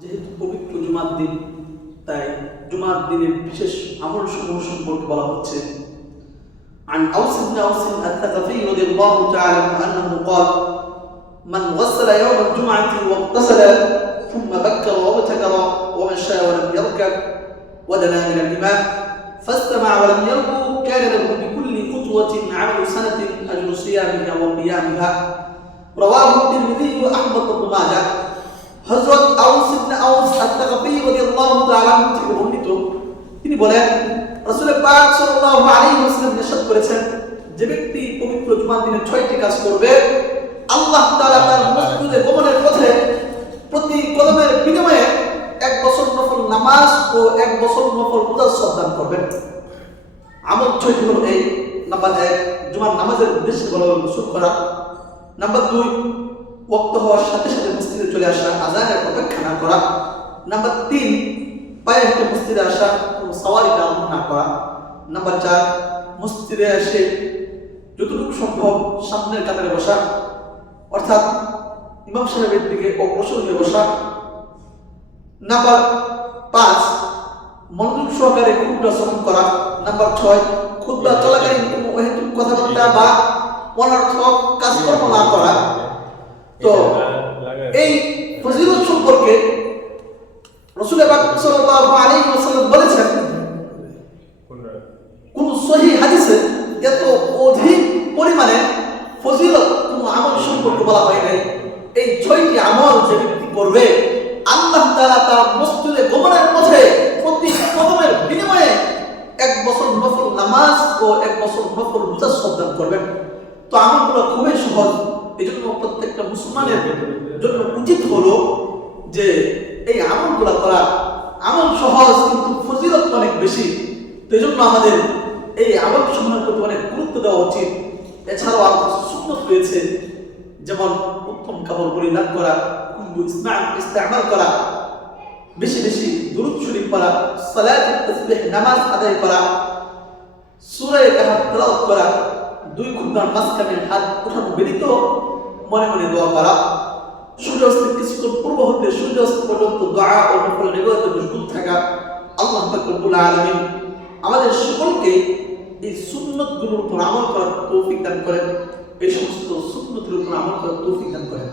যেহেতু পবিত্র জুমার দিন, তাই জুমার দিনের বিশেষ আমল সমূহ সম্পর্কে বলা হচ্ছে। عن أوس بن أوس الثقفي رضي الله تعالى عنه أنه قال: من غسل يوم الجمعة واغتسل ثم بكر وابتكر ومشى ولم يركب ودنا من الإمام فاستمع ولم يركب كان له بكل خطوة عمل سنة أجر صيامها وقيامها. رواه الترمذي وأحمد بن ماجه. হযরত আউস ইবনে আউস আত-তাকাফি রাদিয়াল্লাহু তাআলা থেকে বর্ণিত, তিনি বলেন রাসূল পাক সাল্লাল্লাহু আলাইহি ওয়াসাল্লাম ইরশাদ করেছেন, যে ব্যক্তি পবিত্র জুমার দিনে 6টি কাজ করবে, আল্লাহ তাআলা তার মসজিদে গমনের পথে প্রতি কদমের বিনিময়ে 1 বছর নফল নামাজ ও 1 বছর নফল রোজা দান করবেন। আমল 6টি হলো এই: নাম্বার 1, জুমার নামাজের উদ্দেশ্যে বলা গোসল করা। নাম্বার 2, ওয়াক্ত হওয়ার সাথে সাথে মসজিদে চলে আসা, আযানের অপেক্ষা না করা। নাম্বার 3, পায়ে হেঁটে মসজিদে আসা, কোনো সাওয়ারি গ্রহণ না করা। নাম্বার 4, মসজিদে এসে যতটুকু সম্ভব সামনের কাতারে বসা, অর্থাৎ ইমাম সাহেবের দিকে অগ্রসর হয়ে বসা। নাম্বার 5, মনোযোগ সহকারে খুতবা শ্রবণ করা। নাম্বার 6, খুতবা চলাকালীন কোনো অহেতুক কথাবার্তা বা অনর্থক কাজকর্ম না করা। তো এই ফজিলত সম্পর্কে রাসূল পাক সাল্লাল্লাহু আলাইহি ওয়াসাল্লাম বলেছেন, কোন সহিহ হাদিসে এত অধিক পরিমাণে ফজিলত কোন আমল সম্পর্কে বলা হয় নাই। এই 6টি আমল যে ব্যক্তি করবে, আল্লাহ তাআলা তার মসজিদে গমনের পথে প্রতি কদমের বিনিময়ে 1 বছর নফল নামাজ ও 1 বছর নফল রোজা দান করবেন। তো আমলগুলো খুবই সহজ। এজন্য প্রত্যেকটা মুসলমানের জন্য উচিত হলো যে এই আমলগুলো করা। আমল সহজ কিন্তু ফজিলত অনেক বেশি। তো এজন্য আমাদের এই আমল সমূহের প্রতি অনেক গুরুত্ব দেওয়া উচিত। এছাড়াও আরো সুন্নাত রয়েছে, যেমন উত্তম কাপড় পরিধান করা, ইস্তেমাল করা, বেশি বেশি দুরূদ শরীফ পড়া, সালাতুত তাসবিহ নামাজ আদায় করা, সূরা কাহফ তেলাওয়াত করা, 2 খুতবার মাঝখানে হাত উঠানো ব্যতীত মনে মনে দোয়া করা, সূর্যাস্তের কিছুক্ষণ পূর্ব হতে সূর্যাস্ত পর্যন্ত দোয়া ও নফল ইবাদতে মশগুল থাকা। আল্লাহ পাক রব্বুল আলামিন আমাদের সকলকে এই সুন্নাতগুলোর উপর আমল করার তৌফিক দান করেন, এই সমস্ত সুন্নাতের উপর আমল করার তৌফিক দান করেন।